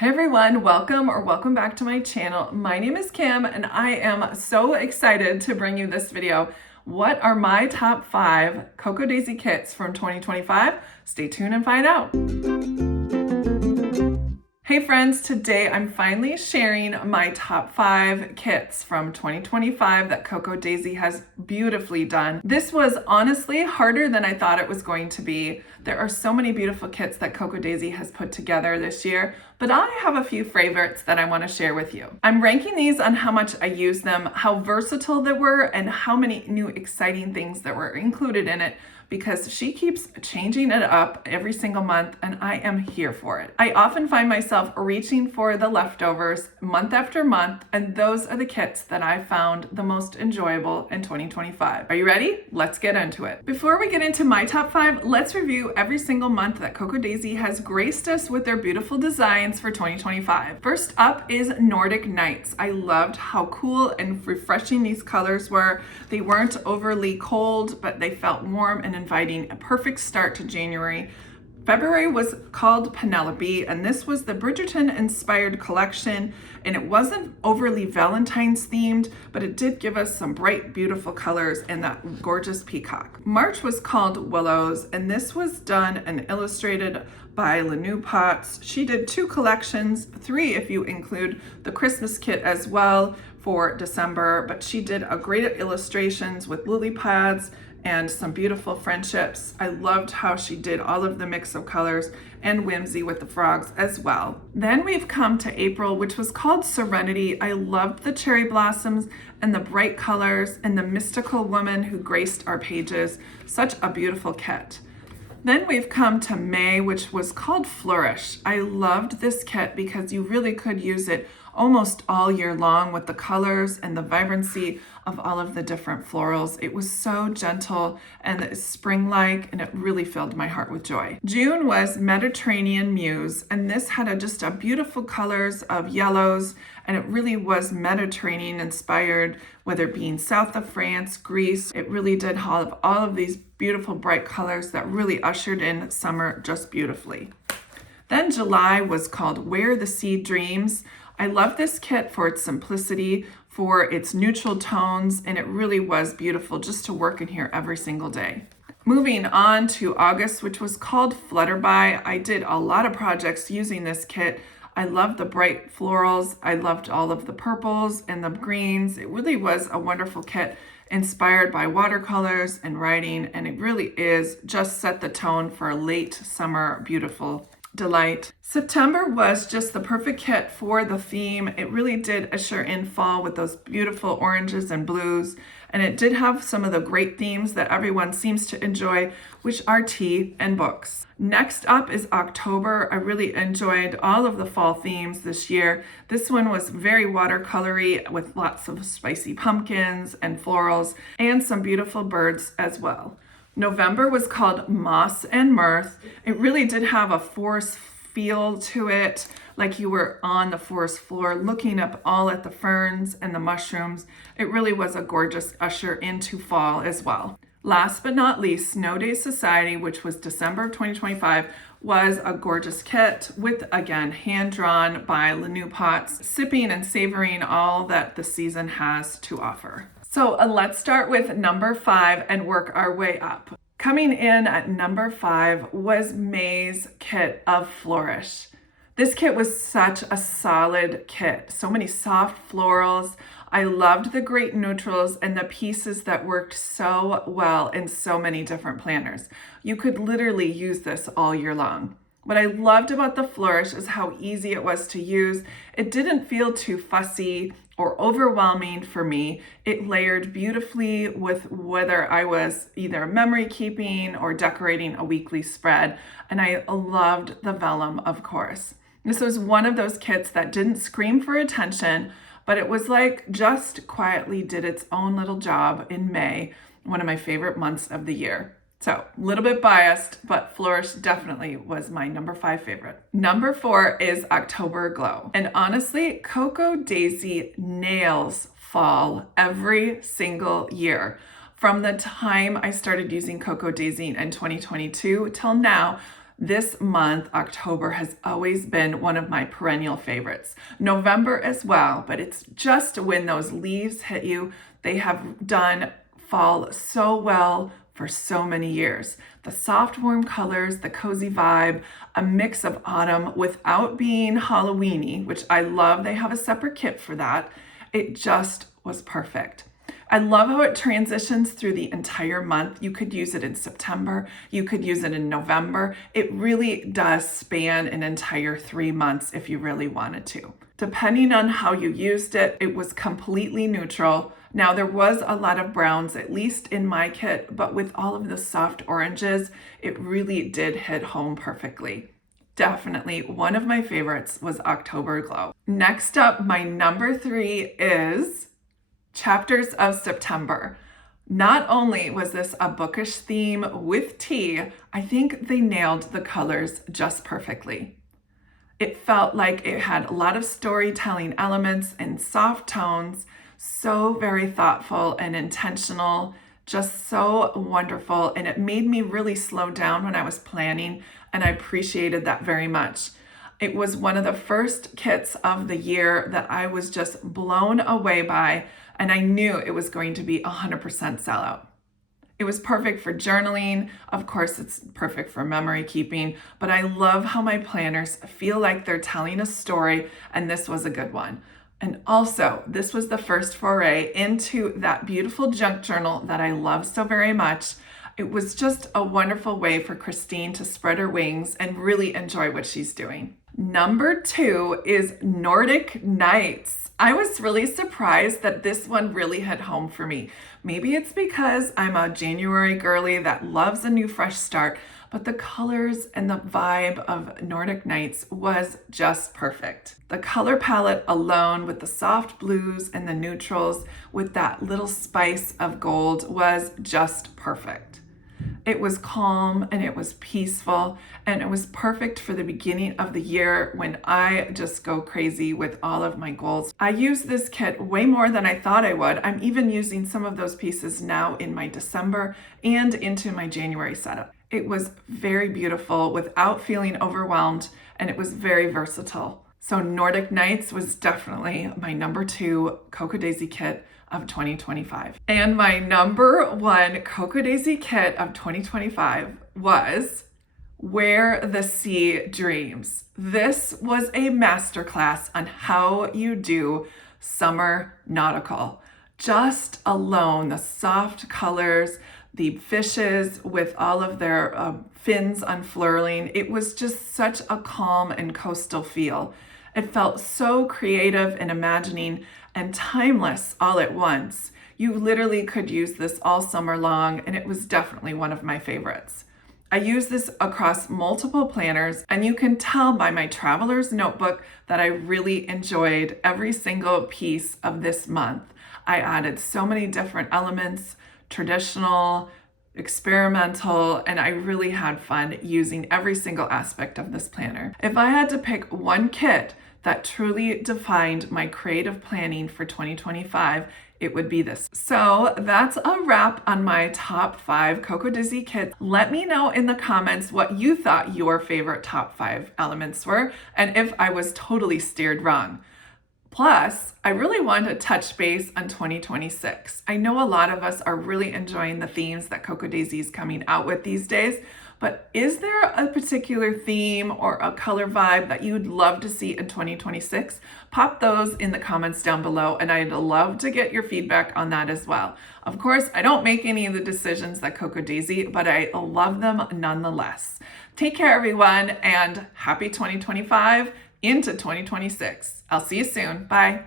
Hey everyone, welcome back to my channel. My name is Kim and I am so excited to bring you this video. What are my top 5 Cocoa Daisy kits from 2025? Stay tuned and find out. Hey friends, today I'm finally sharing my top 5 kits from 2025 that Cocoa Daisy has beautifully done. This was honestly harder than I thought it was going to be. There are so many beautiful kits that Cocoa Daisy has put together this year, but I have a few favorites that I want to share with you. I'm ranking these on how much I use them, how versatile they were, and how many new exciting things that were included in it, because she keeps changing it up every single month and I am here for it. I often find myself reaching for the leftovers month after month, and those are the kits that I found the most enjoyable in 2025. Are you ready? Let's get into it. Before we get into my top 5, let's review every single month that Cocoa Daisy has graced us with their beautiful designs for 2025. First up is Nordic Nights. I loved how cool and refreshing these colors were. They weren't overly cold, but they felt warm and inviting. A perfect start to January. February was called Penelope, and this was the Bridgerton inspired collection, and it wasn't overly Valentine's themed, but it did give us some bright, beautiful colors and that gorgeous peacock. March was called Willows, and this was done and illustrated by Lanu Potts. She did 2 collections, 3 if you include the Christmas kit as well for December, but she did a great illustrations with lily pads and some beautiful friendships. I loved how she did all of the mix of colors and whimsy with the frogs as well. Then we've come to April, which was called Serenity. I loved the cherry blossoms and the bright colors and the mystical woman who graced our pages. Such a beautiful kit. Then we've come to May, which was called Flourish. I loved this kit because you really could use it almost all year long with the colors and the vibrancy of all of the different florals. It was so gentle and spring-like, and it really filled my heart with joy. June was Mediterranean Muse, and this had just a beautiful colors of yellows, and it really was Mediterranean inspired, whether it being south of France, Greece. It really did have all of these beautiful bright colors that really ushered in summer just beautifully. Then July was called Where the Sea Dreams. I love this kit for its simplicity, for its neutral tones, and it really was beautiful just to work in here every single day. Moving on to August, which was called Flutterby. I did a lot of projects using this kit. I loved the bright florals. I loved all of the purples and the greens. It really was a wonderful kit inspired by watercolors and writing, and it really is just set the tone for a late summer beautiful delight. September was just the perfect kit for the theme. It really did usher in fall with those beautiful oranges and blues, and it did have some of the great themes that everyone seems to enjoy, which are tea and books. Next up is October. I really enjoyed all of the fall themes this year. This one was very watercolory with lots of spicy pumpkins and florals and some beautiful birds as well. November was called Moss and Mirth. It really did have a forest feel to it, like you were on the forest floor looking up all at the ferns and the mushrooms. It really was a gorgeous usher into fall as well. Last but not least, Snow Days Society, which was December of 2025, was a gorgeous kit with, again, hand-drawn by Lanu Potts, sipping and savoring all that the season has to offer. So let's start with number 5 and work our way up. Coming in at number 5 was May's kit of Flourish. This kit was such a solid kit. So many soft florals. I loved the great neutrals and the pieces that worked so well in so many different planners. You could literally use this all year long. What I loved about the Flourish is how easy it was to use. It didn't feel too fussy or overwhelming for me. It layered beautifully with whether I was either memory keeping or decorating a weekly spread. And I loved the vellum, of course. This was one of those kits that didn't scream for attention, but it was like just quietly did its own little job in May, one of my favorite months of the year. So a little bit biased, but Flourish definitely was my number 5 favorite. Number 4 is October Glow. And honestly, Cocoa Daisy nails fall every single year. From the time I started using Cocoa Daisy in 2022 till now, This month, October, has always been one of my perennial favorites. November as well, but it's just when those leaves hit you, they have done fall so well for so many years. The soft, warm colors, the cozy vibe, a mix of autumn without being Halloween-y, which I love. They have a separate kit for that. It just was perfect. I love how it transitions through the entire month. You could use it in September, you could use it in November. It really does span an entire 3 months if you really wanted to. Depending on how you used it, it was completely neutral. Now there was a lot of browns, at least in my kit, but with all of the soft oranges, it really did hit home perfectly. Definitely one of my favorites was October Glow. Next up, my number 3 is Chapters of September. Not only was this a bookish theme with tea, I think they nailed the colors just perfectly. It felt like it had a lot of storytelling elements and soft tones, so very thoughtful and intentional, just so wonderful. And it made me really slow down when I was planning, and I appreciated that very much. It was one of the first kits of the year that I was just blown away by, and I knew it was going to be 100% sellout. It was perfect for journaling. Of course, it's perfect for memory keeping, but I love how my planners feel like they're telling a story, and this was a good one. And also, this was the first foray into that beautiful junk journal that I love so very much. It was just a wonderful way for Christine to spread her wings and really enjoy what she's doing. Number 2 is Nordic Nights. I was really surprised that this one really hit home for me. Maybe it's because I'm a January girly that loves a new fresh start, but the colors and the vibe of Nordic Nights was just perfect. The color palette alone with the soft blues and the neutrals with that little spice of gold was just perfect. It was calm and it was peaceful, and it was perfect for the beginning of the year when I just go crazy with all of my goals. I use this kit way more than I thought I would. I'm even using some of those pieces now in my December and into my January setup. It was very beautiful without feeling overwhelmed, and it was very versatile. So Nordic Nights was definitely my number 2 Cocoa Daisy kit of 2025. And my number 1 Cocoa Daisy kit of 2025 was Where the Sea Dreams. This was a masterclass on how you do summer nautical. Just alone, the soft colors, the fishes with all of their fins unfurling. It was just such a calm and coastal feel. It felt so creative and imagining and timeless all at once. You literally could use this all summer long, and it was definitely one of my favorites. I use this across multiple planners, and you can tell by my traveler's notebook that I really enjoyed every single piece of this month. I added so many different elements, traditional, experimental, and I really had fun using every single aspect of this planner. If I had to pick one kit that truly defined my creative planning for 2025, it would be this. So that's a wrap on my top 5 Cocoa Daisy kits. Let me know in the comments what you thought your favorite top 5 elements were, and if I was totally steered wrong. Plus, I really want to touch base on 2026. I know a lot of us are really enjoying the themes that Cocoa Daisy is coming out with these days, but is there a particular theme or a color vibe that you'd love to see in 2026? Pop those in the comments down below, and I'd love to get your feedback on that as well. Of course, I don't make any of the decisions that Cocoa Daisy, but I love them nonetheless. Take care, everyone, and happy 2025 into 2026. I'll see you soon. Bye.